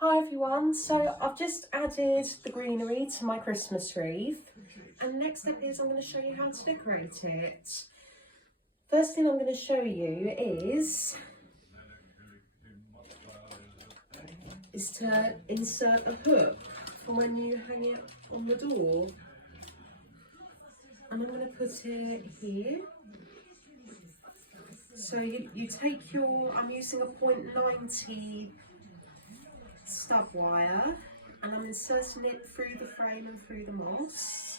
Hi everyone, so I've just added the greenery to my Christmas wreath, and next step is I'm going to show you how to decorate it. First thing I'm going to show you is to insert a hook for when you hang it on the door, and I'm going to put it here. So you take your, I'm using a 0.90 stub wire, and I'm inserting it through the frame and through the moss.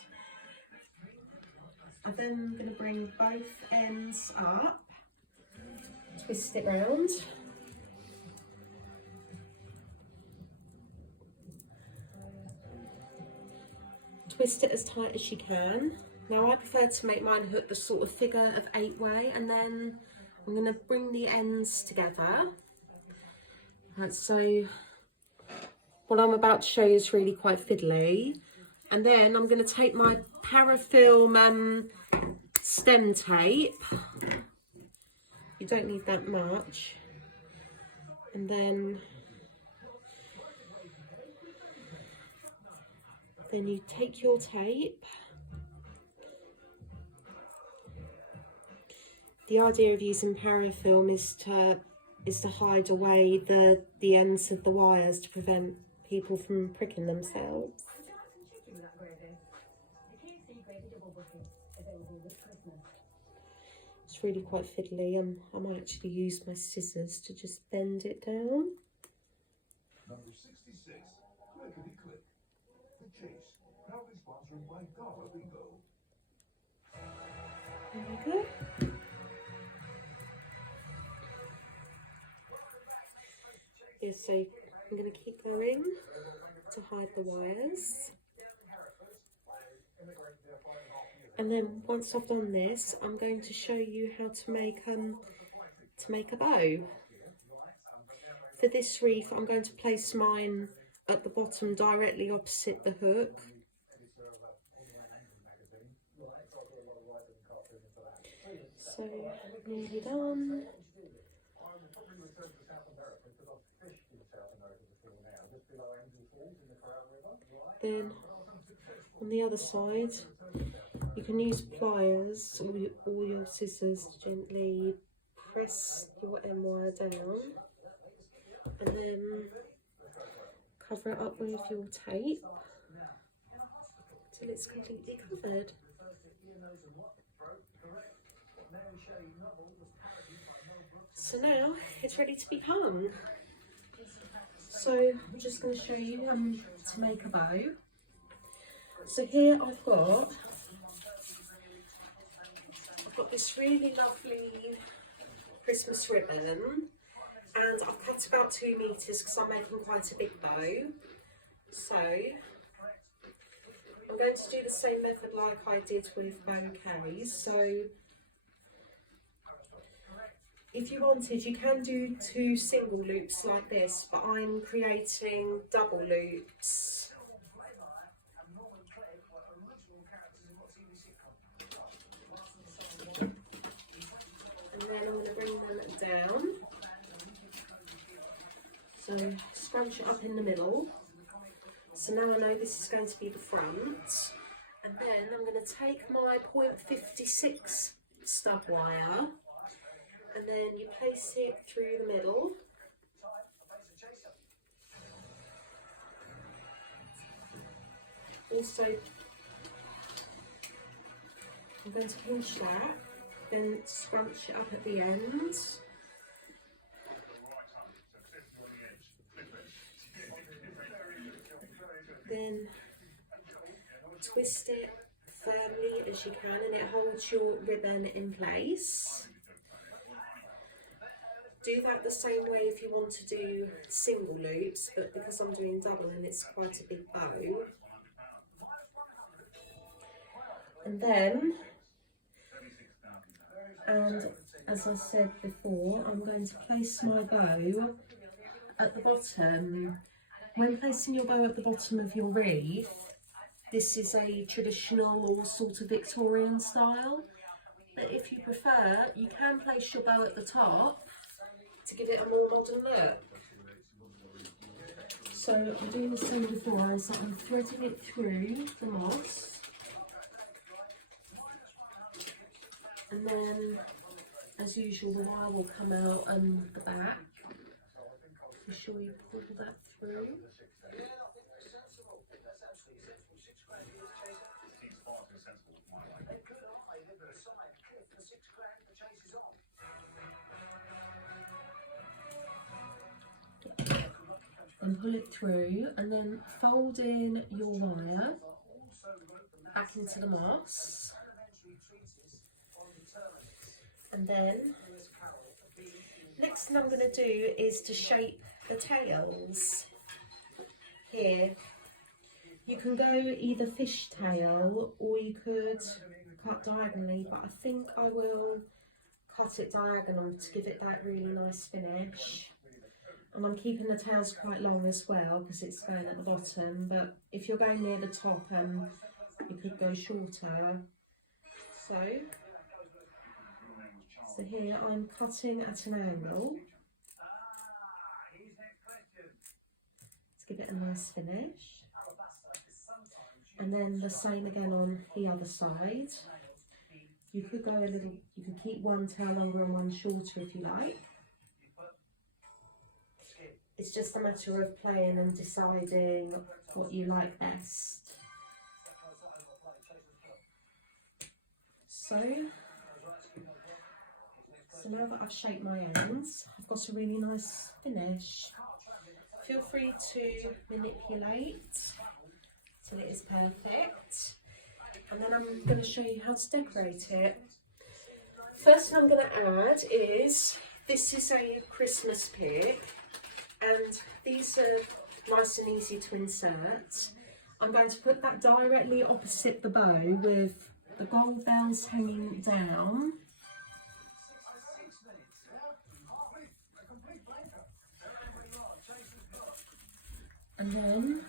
I'm then going to bring both ends up, twist it round, twist it as tight as you can. Now I prefer to make mine hook the sort of figure of 8 way, and then I'm going to bring the ends together. Right, so what I'm about to show you is really quite fiddly. And then I'm going to take my parafilm stem tape. You don't need that much. And then you take your tape. The idea of using parafilm is to hide away the ends of the wires to prevent people from pricking themselves. It's really quite fiddly, and I might actually use my scissors to just bend it down. Number 66, clickety click. The Chase, proudly sponsored by Dollar Bingo. There we go. Yeah, so I'm going to keep going to hide the wires. And then once I've done this, I'm going to show you how to make a bow. For this wreath, I'm going to place mine at the bottom directly opposite the hook. So nearly done. Then on the other side, you can use pliers or your scissors to gently press your end wire down, and then cover it up with your tape till it's completely covered. So now it's ready to be hung. So I'm just going to show you to make a bow. So here I've got this really lovely Christmas ribbon, and I've cut about 2 meters because I'm making quite a big bow. So I'm going to do the same method like I did with bouquets. So if you wanted, you can do 2 single loops like this, but I'm creating double loops. And then I'm going to bring them down. So scrunch it up in the middle. So now I know this is going to be the front. And then I'm going to take my 0.56 stub wire, and then you place it through the middle. Also, I'm going to pinch that, then scrunch it up at the end. Then twist it firmly as you can, and it holds your ribbon in place. Do that the same way if you want to do single loops, but because I'm doing double and it's quite a big bow. And then, and as I said before, I'm going to place my bow at the bottom. When placing your bow at the bottom of your wreath, this is a traditional or sort of Victorian style, but if you prefer, you can place your bow at the top to give it a more modern look. So I'm doing the same before, so I'm threading it through the moss. And then, as usual, the wire will come out the back. Be sure you pull that through. And pull it through, and then fold in your wire back into the moss. And then next thing I'm going to do is to shape the tails. Here, you can go either fishtail or you could cut diagonally, but I think I will cut it diagonal to give it that really nice finish. And I'm keeping the tails quite long as well because it's going at the bottom, but if you're going near the top, you could go shorter. So here I'm cutting at an angle to give it a nice finish. And then the same again on the other side. You could go a little, you could keep one tail longer and one shorter if you like. It's just a matter of playing and deciding what you like best. So now that I've shaped my ends, I've got a really nice finish. Feel free to manipulate till it is perfect. And then I'm going to show you how to decorate it. First thing I'm going to add is, this is a Christmas pick, and these are nice and easy to insert. I'm going to put that directly opposite the bow with the gold bells hanging down. And then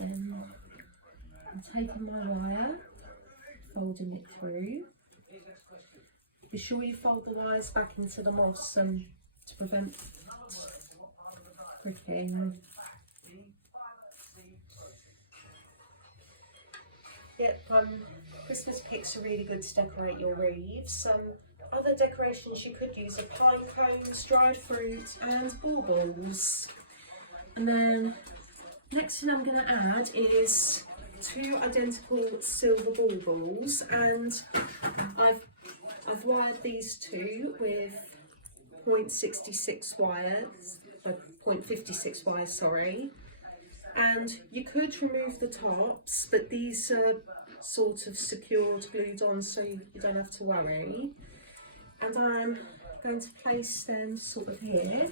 I'm taking my wire, folding it through. Be sure you fold the wires back into the moss to prevent pricking. Yep, Christmas picks are really good to decorate your wreaths. Some other decorations you could use are pine cones, dried fruit and baubles. And then next thing I'm going to add is 2 identical silver baubles, and I've wired these 2 with 0.66 wires, 0.56 wires, sorry. And you could remove the tops, but these are sort of secured, glued on, so you don't have to worry. And I'm going to place them sort of here.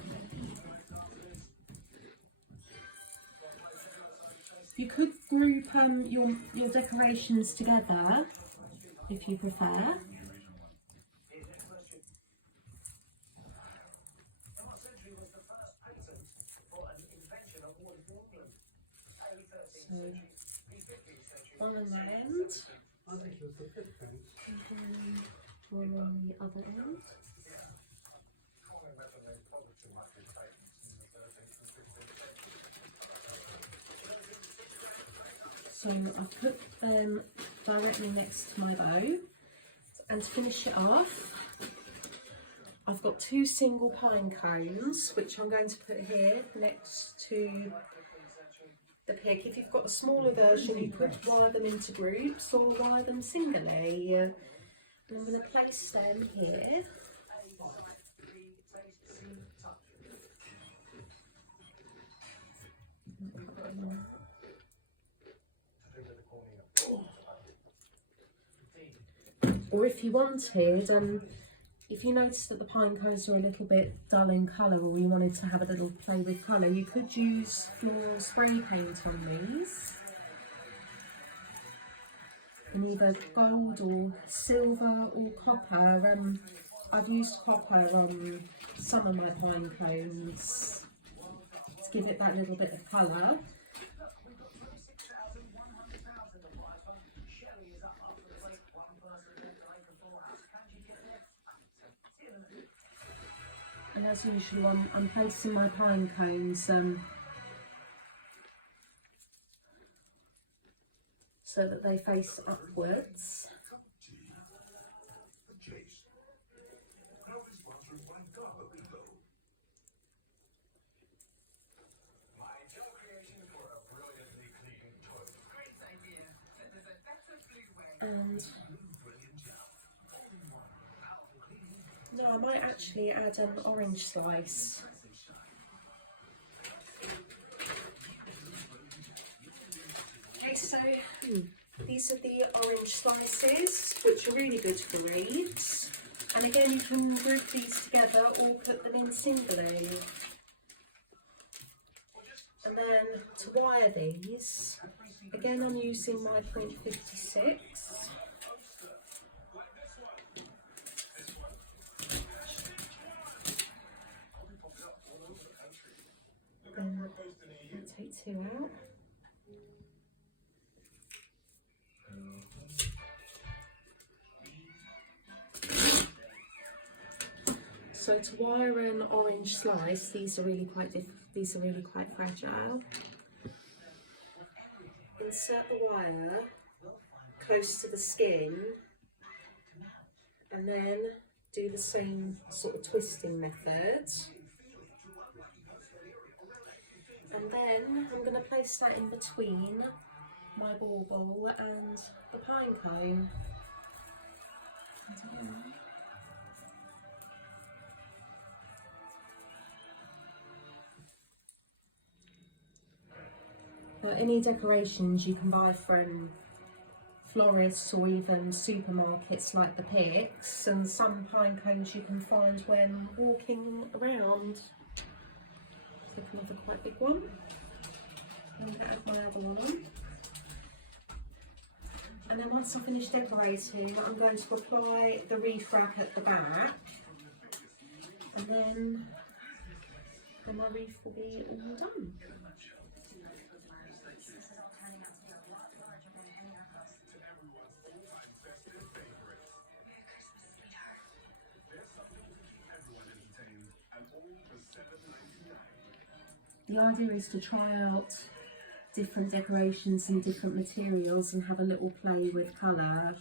You could group your decorations together if you prefer. So, one on that end, and then one on the other end. So I've put them directly next to my bow, and to finish it off, I've got 2 single pine cones, which I'm going to put here next to the pick. If you've got a smaller version, you could wire them into groups or wire them singly. And I'm going to place them here. Or if you wanted, if you noticed that the pine cones are a little bit dull in colour, or you wanted to have a little play with colour, you could use your spray paint on these in either gold or silver or copper. I've used copper on some of my pine cones to give it that little bit of colour. And as usual, I'm placing my pine cones so that they face upwards. And no, I might actually add an orange slice. Okay, so these are the orange slices, which are really good for wreaths. And again, you can group these together or put them in singly. And then to wire these, again I'm using my .56. Then I'll take 2 out. So to wire an orange slice, these are really quite fragile. Insert the wire close to the skin, and then do the same sort of twisting method. And then I'm going to place that in between my bauble and the pine cone. Now, any decorations you can buy from florists or even supermarkets like the Picks, and some pine cones you can find when walking around. Take another quite big one. I'm going to add my other one on. And then once I finish decorating, I'm going to apply the wreath wrap at the back. And then my wreath will be all done. The idea is to try out different decorations and different materials and have a little play with colour.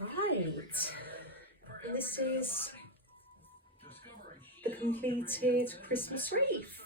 Right, and this is the completed Christmas wreath.